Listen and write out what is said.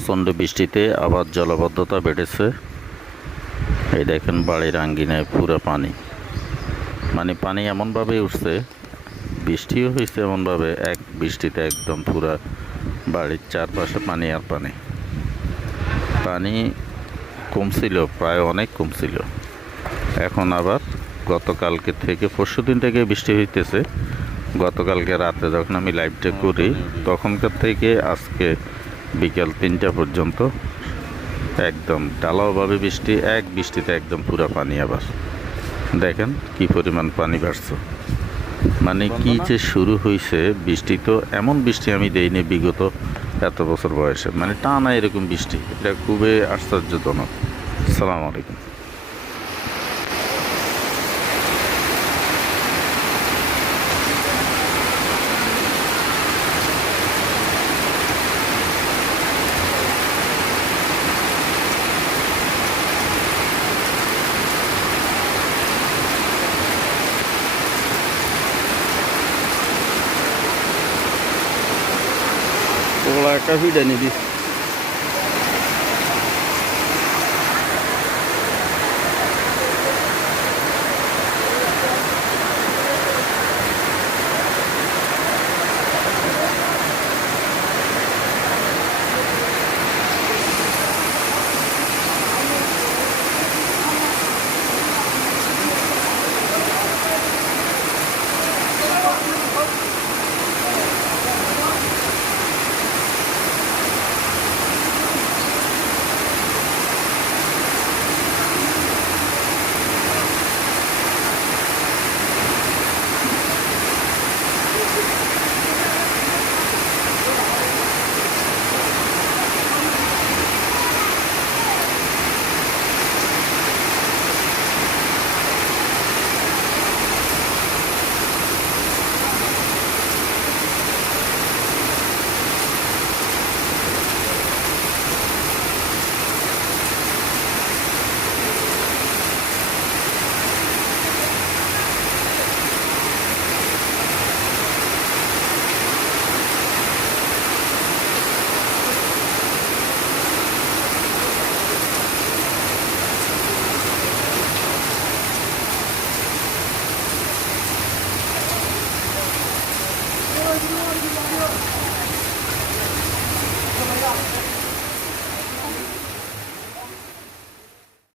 প্রচণ্ড বৃষ্টিতে আবার জলাবদ্ধতা বেড়েছে। এই দেখেন বাড়ির আঙ্গিনায় পুরো পানি, মানে পানি এমনভাবে উঠছে, বৃষ্টিও হয়েছে এমনভাবে, এক বৃষ্টিতে একদম পুরা বাড়ির চারপাশে পানি আর পানি। পানি কমছিল, প্রায় অনেক কমছিল, এখন আবার গতকালকে থেকে পরশুদিন থেকে বৃষ্টি হইতেছে। গতকালকে রাতে যখন আমি লাইভটা করি তখনকার থেকে আজকে বিকাল 3টা পর্যন্ত একদম ঢালাওভাবে বৃষ্টি, এক বৃষ্টিতে একদম পুরো পানি। আবার দেখেন কি পরিমাণ পানি বাড়ছে, মানে কি যে শুরু হয়েছে বৃষ্টি। তো এমন বৃষ্টি আমি দেইনি বিগত এত বছর বয়সে, মানে টানা এরকম বৃষ্টি, এটা খুবই আশ্চর্যজনক। আসসালামু আলাইকুম। ওগুলা একটা ভিডিও নিবি।